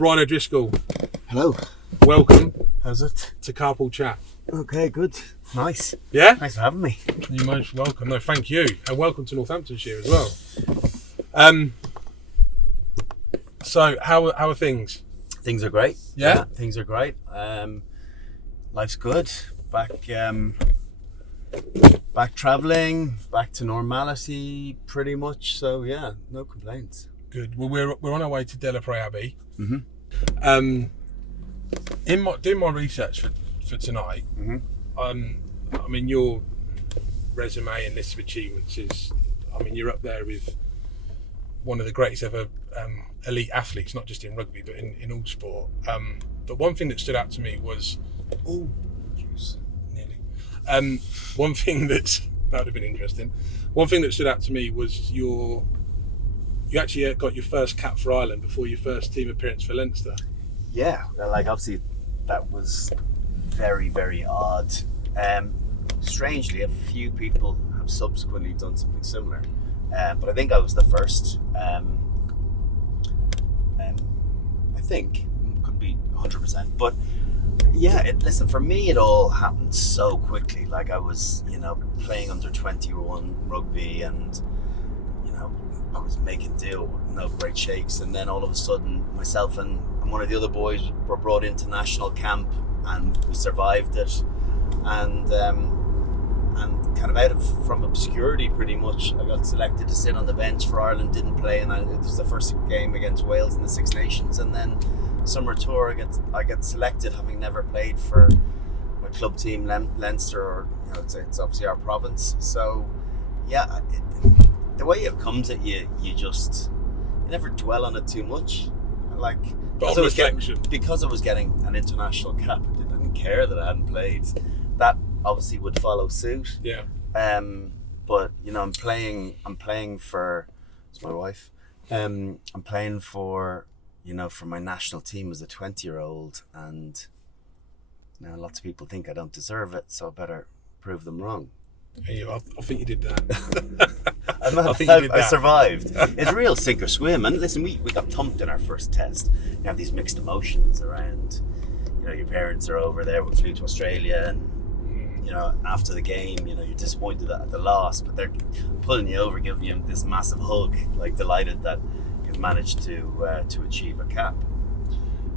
Brian O'Driscoll, Hello. welcome How's it? to Carpool Chat. Okay, good. Nice. Yeah? Nice for having me. You're most welcome. No, thank you. And welcome to Northamptonshire as well. So, how are things? Things are great. Yeah? Things are great. Life's good. Back travelling, back to normality pretty much. So yeah, no complaints. Good. Well, we're on our way to Delapre Abbey. Mm-hmm. Doing my research for tonight, I mean, your resume and list of achievements is, I mean, you're up there with one of the greatest ever elite athletes, not just in rugby, but in all sport. But one thing that stood out to me was, one thing that would have been interesting. One thing that stood out to me was you actually got your first cap for Ireland before your first team appearance for Leinster. Yeah, like obviously that was very, very odd. Strangely, a few people have subsequently done something similar, but I think I was the first. I think, could be 100%, but yeah, listen, for me it all happened so quickly. Like I was, playing under 21 rugby, and I was making do with no great shakes, and then all of a sudden myself and one of the other boys were brought into national camp, and we survived it, and kind of from obscurity pretty much. I got selected to sit on the bench for Ireland, didn't play, and it was the first game against Wales in the Six Nations, and then summer tour I get selected having never played for my club team Leinster, or it's obviously our province. So yeah, the way it comes at you, you never dwell on it too much. Like because I was getting an international cap, I didn't care that I hadn't played. That obviously would follow suit. Yeah. But I'm playing for, it's my wife. I'm playing for my national team as a 20-year-old, and now lots of people think I don't deserve it, so I better prove them wrong. I think you did that. I survived. It's real sink or swim. And listen, we got thumped in our first test. You have these mixed emotions around, your parents are over there, we flew to Australia, and after the game, you're disappointed at the loss, but they're pulling you over, giving you this massive hug, like delighted that you've managed to achieve a cap.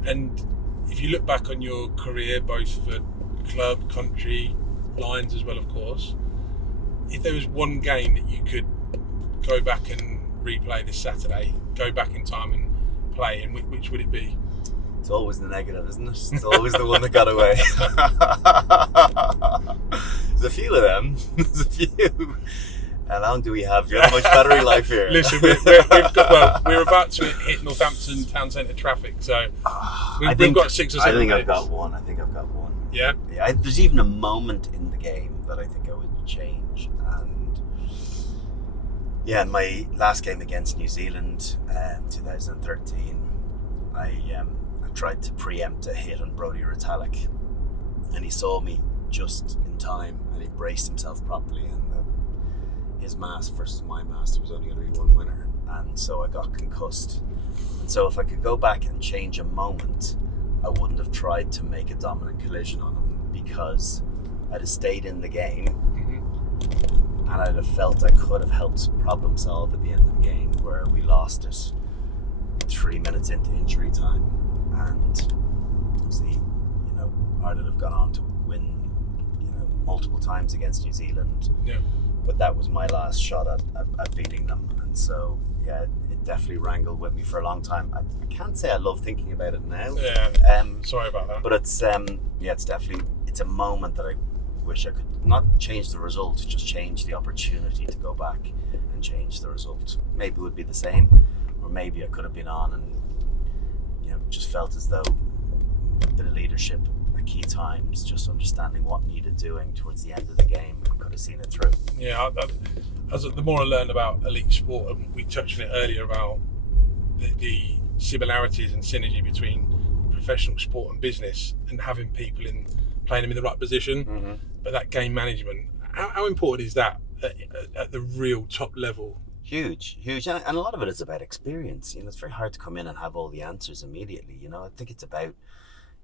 And if you look back on your career, both for club, country, Lions as well, of course, if there was one game that you could go back and replay this Saturday, go back in time and play, and which would it be? It's always the negative, isn't it? It's always the one that got away. There's a few of them. There's a few. How long do we have? Do you have much battery life here? Listen, we're about to hit Northampton town centre traffic, so we've got 6 or 7 minutes. I've got one. Yeah? Yeah. There's even a moment in the game that I think I would change. And yeah, my last game against New Zealand, 2013, I tried to preempt a hit on Brodie Retallick, and he saw me just in time, and he braced himself properly, and his mass versus my mass, there was only going to be one winner, and so I got concussed. And so if I could go back and change a moment, I wouldn't have tried to make a dominant collision on him, because I'd have stayed in the game, and I'd have felt I could have helped problem solve at the end of the game, where we lost it 3 minutes into injury time. And obviously, Ireland have gone on to win, multiple times against New Zealand. Yeah. But that was my last shot at beating them. And so, yeah, it definitely wrangled with me for a long time. I can't say I love thinking about it now. Yeah. Sorry about that. But it's it's a moment that I wish I could not change the result, just change the opportunity to go back and change the result. Maybe it would be the same, or maybe I could have been on and just felt as though a bit of leadership at key times, just understanding what needed doing towards the end of the game, and could have seen it through. Yeah, the more I learned about elite sport, and we touched on it earlier about the similarities and synergy between professional sport and business, and having people playing them in the right position, but that game management, how important is that at the real top level Huge, and a lot of it is about experience. It's very hard to come in and have all the answers immediately. I think it's about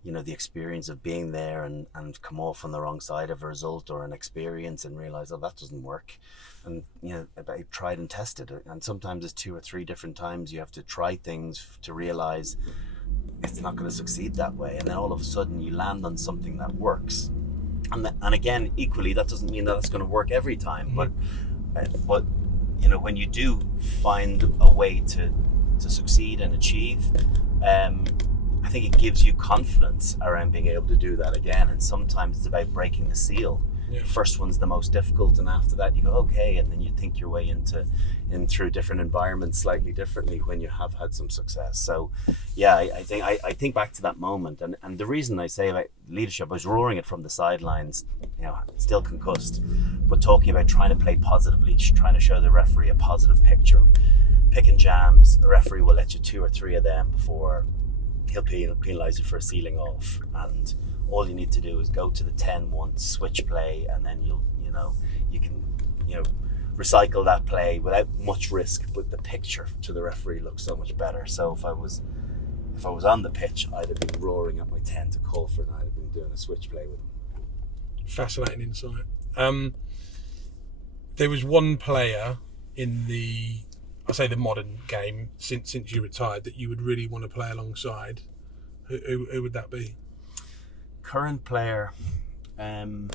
the experience of being there and come off on the wrong side of a result or an experience and realize, oh, that doesn't work. And, about tried and tested it. And sometimes it's 2 or 3 different times you have to try things to realize it's not going to succeed that way. And then all of a sudden you land on something that works. And again, equally, that doesn't mean that it's going to work every time. Mm-hmm. But when you do find a way to succeed and achieve, I think it gives you confidence around being able to do that again. And sometimes it's about breaking the seal. Yeah. The first one's the most difficult, and after that you go, okay, and then you think your way in through different environments slightly differently when you have had some success. So yeah, I think back to that moment, and the reason I say about leadership, I was roaring it from the sidelines, still concussed, but talking about trying to play positively, trying to show the referee a positive picture. Picking jams, the referee will let you 2 or 3 of them before he'll penalise you for a sealing off, and all you need to do is go to the 10 once, switch play, and then you can recycle that play without much risk, but the picture to the referee looks so much better. So if I was on the pitch, I'd have been roaring at my 10 to call for it, and I'd have been doing a switch play with him. Fascinating insight. There was one player in the modern game since you retired that you would really want to play alongside. Who would that be? Current player, I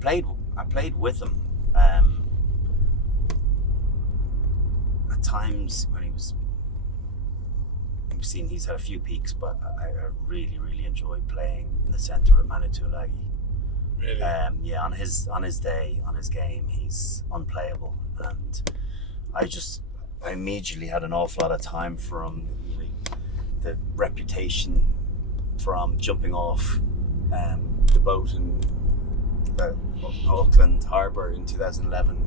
played with him at times when he's had a few peaks, but I really, really enjoyed playing in the centre with Manu Tuilagi. Really? Yeah, on his day, on his game, he's unplayable, and I immediately had an awful lot of time from the reputation from jumping off the boat in Auckland Harbour in 2011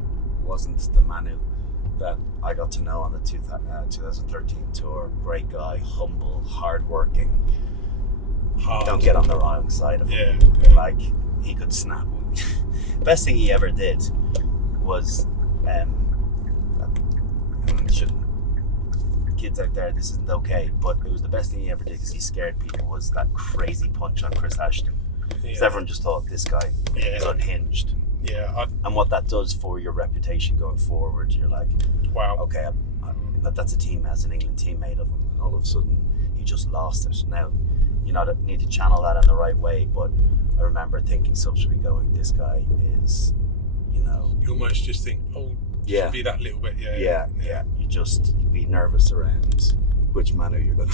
wasn't the Manu that I got to know on the 2013 tour. Great guy, humble, hardworking. Don't get on the wrong side of him. Yeah. Like, he could snap. Best thing he ever did was, kids out there, this isn't okay, but it was the best thing he ever did because he scared people, was that crazy punch on Chris Ashton. Because everyone just thought, this guy is unhinged. Yeah. And what that does for your reputation going forward, you're like, wow, okay, that's an England teammate of him, and all of a sudden he just lost it. Now, you need to channel that in the right way, but I remember thinking subsequently, going, this guy is, you almost just think, be that little bit. Yeah. You just be nervous around which Manu you're gonna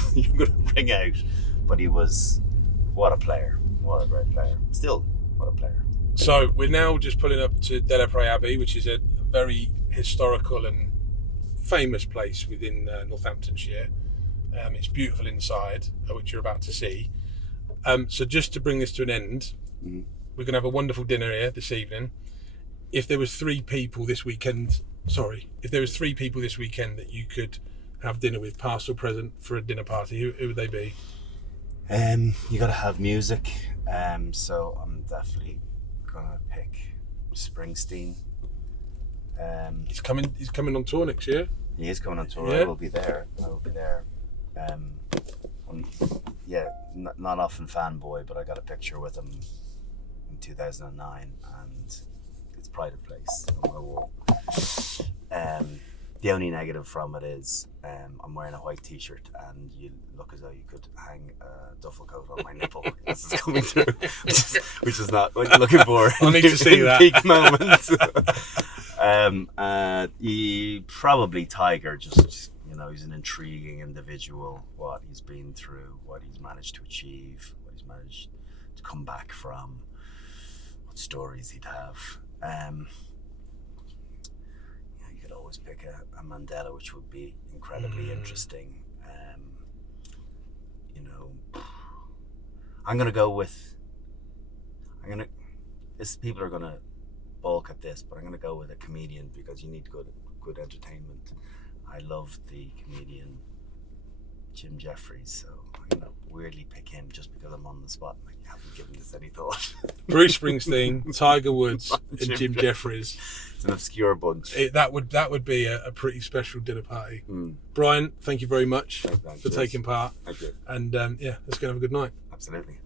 bring out. But he was, what a player, what a great player. Still, what a player. So we're now just pulling up to Delaprey Abbey, which is a very historical and famous place within Northamptonshire. It's beautiful inside, which you're about to see. So just to bring this to an end, we're going to have a wonderful dinner here this evening. If there was 3 people this weekend that you could have dinner with, past or present, for a dinner party, who would they be? You got to have music. So I'm definitely gonna pick Springsteen. He's coming on tour next year. He is coming on tour. Yeah. I will be there. Not often fanboy, but I got a picture with him in 2009, and it's pride of place on my wall. The only negative from it is I'm wearing a white t-shirt, and you look as though you could hang a duffel coat on my nipple as it's coming through, which is not what you're looking for. I need to see that. Peak moment. Probably Tiger. Just he's an intriguing individual. What he's been through, what he's managed to achieve, what he's managed to come back from, what stories he'd have. You could always pick a Mandela, which would be incredibly interesting. I'm gonna go with. People are gonna balk at this, but I'm gonna go with a comedian because you need good entertainment. I love the comedian Jim Jeffries, so I'm gonna weirdly pick him just because I'm on the spot. Like, I haven't given this any thought. Bruce Springsteen, Tiger Woods, and Jim Jeffries. It's an obscure bunch. That would be a pretty special dinner party. Brian, thank you very much for taking part. Thank you. And let's go and have a good night. Absolutely.